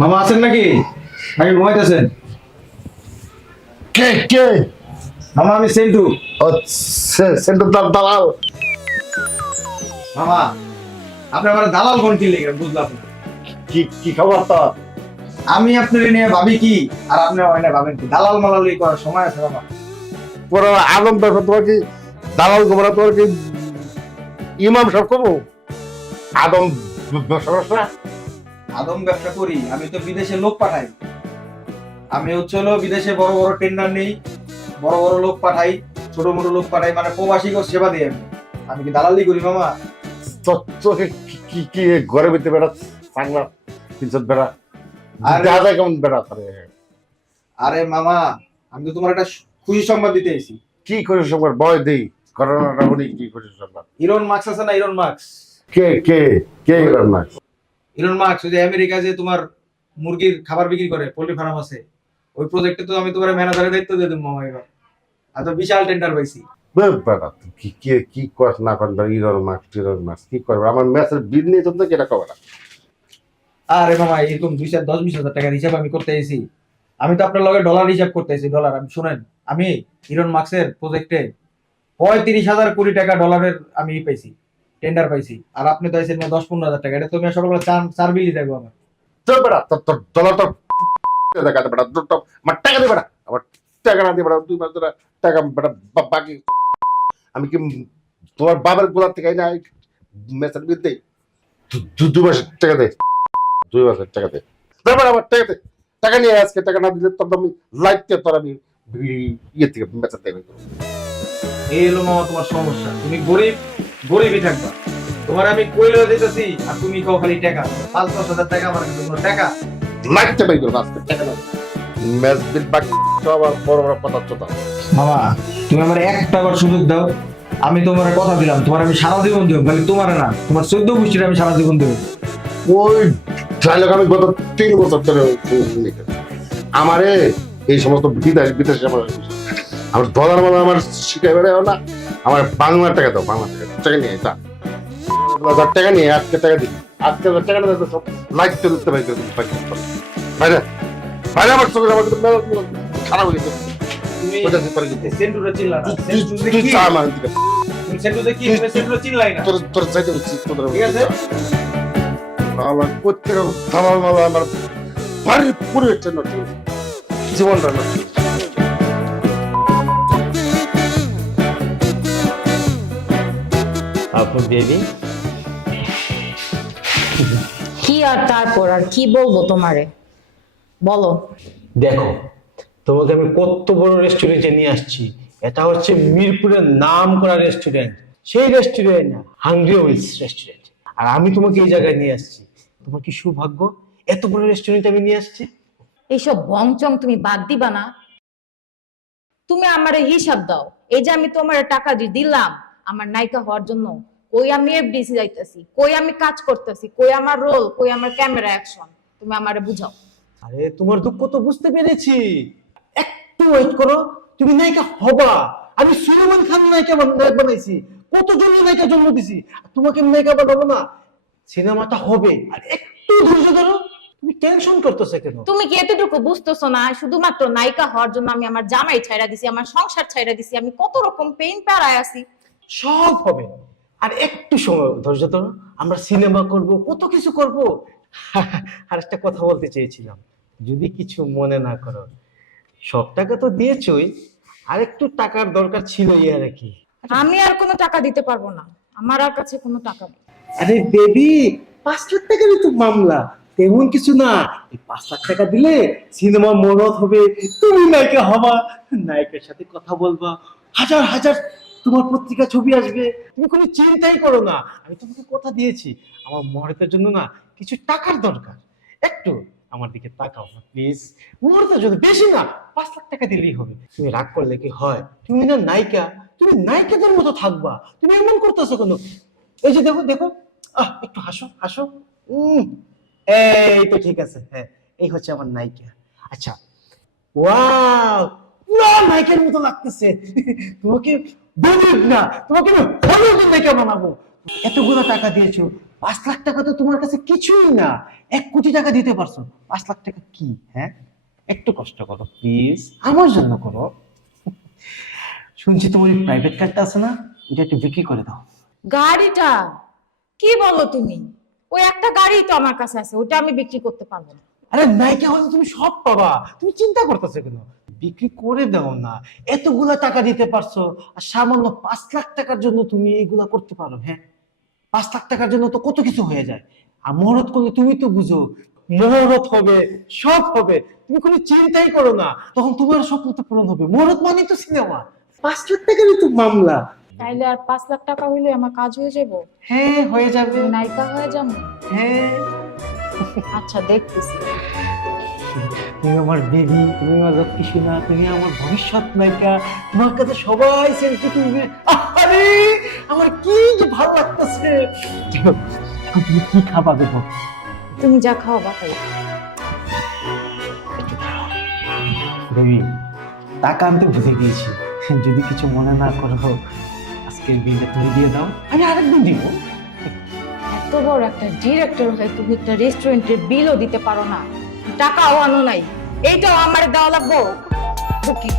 মামা আছেন নাকি নাকি ঘুমাইতেছেন? কে কে? মামা আমি সেন্টু। ও সেন্টার দালাল। মামা আপনি আমার দালাল কোন কি লেগে বুঝলাম না। কি কি খবর তো? আমি আপনার নিয়ে ভাবি কি আর আপনি ওখানে ভাবেন কি? দালাল মালালি করার সময় আছে মামা? পুরো আলম ব্যাপার তোমার কি দালাল গোবরা তোমার কি ইমাম সব কবো আদম সমস্যা। আদম ব্যবসা করি, আমি তো বিদেশে লোক পাঠাই। আমি হচ্ছে হলো বিদেশে বড় বড় টেন্ডার নেই, বড় বড় লোক পাঠাই, ছোট মোটো লোক পাঠাই, মানে প্রবাসীকে সেবা দিই আমি। আমি কি দালালি করি মামা? তোকে কি কি ঘরে ভিতরে বেড়া চাংলা পিছত বেড়া আরে- দেখা যায় কেমন বেড়া করে। আরে মামা আমি তো তোমার একটা খুশি সংবাদ দিতে এসেছি। কি করে সবার ভয় দেই করোনাটা উনি কি করে সবার ইরন মার্কস আছে না, ইরন মার্কস? কে কে কে এরকম না ইলন মার্কস ওই যে আমেরিকা যে তোমার মুরগির খাবার বিক্রি করে, পোল্ট্রি ফার্ম আছে, ওই প্রজেক্টে তো আমি তোমার ম্যানেজারের দায়িত্ব দিয়ে দেবো মামা এবার। আর তো বিশাল টেন্ডার পাইছি। বেড়া কি কি কি কর না কর ইরন মার্কস কি করবে আমার ম্যাচের বিল নিয়ে তোমরা কেটা কবে না। আরে মামা এরকম 10-20 হাজার টাকার হিসাব আমি করতে এসেছি। আমি তো আপনার লগে ডলার হিসাব করতে এসেছি, ডলার। আমি শুনেন, আমি ইলন মার্কসের প্রজেক্টে 35,000 কোটি টাকা ডলারের আমি পাইছি, টেন্ডার পাইছি। আর আপনি তো এসেছেন 10-15 হাজার টাকা। এটা তুমি সকালবেলা চার বিলি দেখবো আমার। তো বেড়া তোর ডলারটা দেখাতে বেড়া দুটো আমার টাকা দিয়ে বেড়া আমার টাকা না দিয়ে বেড়া 2 মাস ধরে টাকা বেড়া বাকি আমি কি তোমার বাবার গোলার থেকে না ম্যাচের বিল দেই 2 মাসের টাকা দে 2 মাসের টাকা দে বেড়া আমার টাকা দে টাকা নিয়ে আজকে টাকা না দিলে তোর আমি লাইটকে তোর আমি ইয়ে থেকে ম্যাচের দেবে এই হলো মামা তোমার সমস্যা, তুমি গরিব, গরিবই থাকবা। তোমার আমি কইলেও দিতেছি আর তুমি কও খালি টাকা। 5-10 হাজার টাকা আমার কাছে কোনো টাকা। লাইটটা বের করো আজকে টাকা দাও ম্যাচ বিল বাকি সব আর বড় বড় কথা চোদা মামা তুমি আমার একটা বার সুযোগ দাও, আমি তোমার কথা দিলাম, তোমার আমি সারা জীবন দেবো। খালি তোমার না, তোমার 14 গোষ্ঠীর আমি সারা জীবন দেবো। ওই ডায়লগ আমি গত 3 বছর ধরে লিখে আমারে এই সমস্ত বিদেশে আমার ডলার মানে আমার শিখাই বেড়াও না আমার বাংলা টাকা দাও বাংলা টাকা নিয়ে এটা 1,000 টাকা নিয়ে আজকে টাকা দিই আজকে টাকা না সব লাইট তো দিতে পারি বাইরে বাইরে আমার চোখে আমার কিন্তু খারাপ হয়ে গেছে তুমি ওটাতে পরে দিতে সেন্টুরে চিনলা না। সেন্টুরে তুই কি? চা আমার দিকে তুমি সেন্টুরে কি? তুমি সেন্টুরে চিনলাই না। তোর চাইতে হচ্ছে তোদের ঠিক আছে? আমার প্রত্যেক দালাল মালা আমার বাড়ির পুরো একটা নষ্ট জীবনটা নষ্ট আপু বেবি কি আর তারপর আর কি বলবো তোমারে, বলো। দেখো, তোমাকে আমি কত বড় রেস্টুরেন্টে নিয়ে আসছি। এটা হচ্ছে মিরপুরের নাম করা রেস্টুরেন্ট, সেই রেস্টুরেন্ট হাংরি উইলস রেস্টুরেন্ট। আর আমি তোমাকে এই জায়গায় নিয়ে আসছি। তোমার কি সৌভাগ্য, এত বড় রেস্টুরেন্টে আমি নিয়ে আসছি। এইসব বংচং তুমি বাদ দিবা না। তুমি আমারে হিসাব দাও, এই যে আমি তোমার টাকা দিলাম আমার নায়িকা হওয়ার জন্য, কই আমি এফডিসি যাইতেছি, কই আমি কাজ করতেছি, কই আমার রোল, কই আমার ক্যামেরা অ্যাকশন, তুমি আমারে বুঝাও। আরে তোমার দুঃখ তো বুঝতে পেরেছি, একটু ওয়েট করো, তুমি নায়িকা হবা। আমি সুলেমান খান নায়িকা বানাইছি, কতজনের নায়িকা জন্ম দিছি, আর তোমাকে আমি নায়িকা বানাবো না? সিনেমাটা হবে, আর একটু ধৈর্য ধরো। তুমি টেনশন করতেছো কেন? তুমি কি এতটুকু বুঝতেছো না? শুধুমাত্র নায়িকা হওয়ার জন্য আমি আমার জামাই ছাইড়া দিছি, আমার সংসার ছাইড়া দিছি, আমি কত রকম পেইন প্যারায় আছি। সব হবে, আর একটু সময় ধৈর্য ধরো। আমরা সিনেমা করব, কত কিছু করব। আর একটা কথা বলতে চেয়েছিলাম, যদি কিছু মনে না করো। সব টাকা তো দিয়েছই, আর একটু টাকার দরকার ছিল আর কি। আমি আর কোনো টাকা দিতে পারবো না, আমার আর কাছে কোনো টাকা নেই। আরে বেবি, 5 লাখ টাকারই তো মামলা, তেমন কিছু না। এই 5 লাখ টাকা দিলে সিনেমা মরদ হবে, তুমি নায়িকা হবা, নায়কের সাথে কথা বলবা, হাজার হাজার তোমার পত্রিকা ছবি আসবে, তুমি কোনো চিন্তাই করো না। আমি তোমাকে কথা দিয়েছি, আমার মহরতের জন্য না কিছু টাকার দরকার। একটু আমার দিকে তাকাও না প্লিজ, মহরতের জন্য, বেশি না, 5 লাখ টাকা দিলেই হবে। তুমি রাগ করলে কি হয়? তুমি না নায়িকা, তুমি নায়িকাদের মতো থাকবা। তুমি এমন করতেছো কেন? এই যে দেখো দেখো, একটু হাসো হাসো। এই তো ঠিক আছে, হ্যাঁ, এই হচ্ছে আমার নায়িকা। আচ্ছা, ওয়াও, পুরো নায়িকার মতো লাগতেছে। তোমাকে বলিউড না, তোমাকে আমি হলিউড নায়িকা বানাবো। এতগুলো টাকা দিয়েছো, 5 লাখ টাকা তো তোমার কাছে কিছুই না। 1 কোটি টাকা দিতে পারছো, 5 লাখ টাকা কি? হ্যাঁ, একটু কষ্ট করো প্লিজ, আমার জন্য করো। শুনছি তোমার প্রাইভেট কারটা আছে না, ওটা একটু বিক্রি করে দাও। গাড়িটা কি বলো তুমি? ওই একটা গাড়ি তো আমার কাছে আছে, ওটা আমি বিক্রি করতে পারবো না। আরে নায়িকা হলে তুমি সব পাবা, তুমি চিন্তা করতেছো কেন? বিক্রি করে দাও না, এতগুলা টাকা দিতে পারছো, আর সামান্য 5 লাখ টাকার জন্য তুমি এইগুলা করতে পারো? হ্যাঁ, 5 লাখ টাকার জন্য তো কত কিছু হয়ে যায়। আর মহরত করলে তুমি তো বুঝো, মহরত হবে, সব হবে, তুমি কোনো চিন্তাই করো না, তখন তোমার স্বপ্ন তো পূরণ হবে। মহরত মানে তো সিনেমা, 5 লাখ টাকারই তো মামলা। তাইলে আর 5 লাখ টাকা হইলে আমার কাজ হয়ে যাবো, হ্যাঁ হয়ে যাবে। নায়িকা হয়ে যাবো। হ্যাঁ, আচ্ছা দেখতেছি। তুমি আমার বেবি, তুমি আমার লক্ষ্মী সোনা, তুমি আমার ভবিষ্যৎ নায়িকা, তোমার কাছে সবাই সেলফি তুলবে। আরে আমার কি যে ভালো লাগতেছে। এখন তুমি কি খাবা দেখো? তুমি যা খাও বাতাই। বেবি, টাকা আনতে ভুলে গিয়েছি, যদি কিছু মনে না করো আজকের বিলটা তুমি দিয়ে দাও, আমি আরেকদিন দিব। এত বড় একটা ডিরেক্টর হয়ে তুমি একটা রেস্টুরেন্টের বিলও দিতে পারো না, টাকাও আনো নাই, এইটাও আমার দেওয়া লাগবো? বুকিং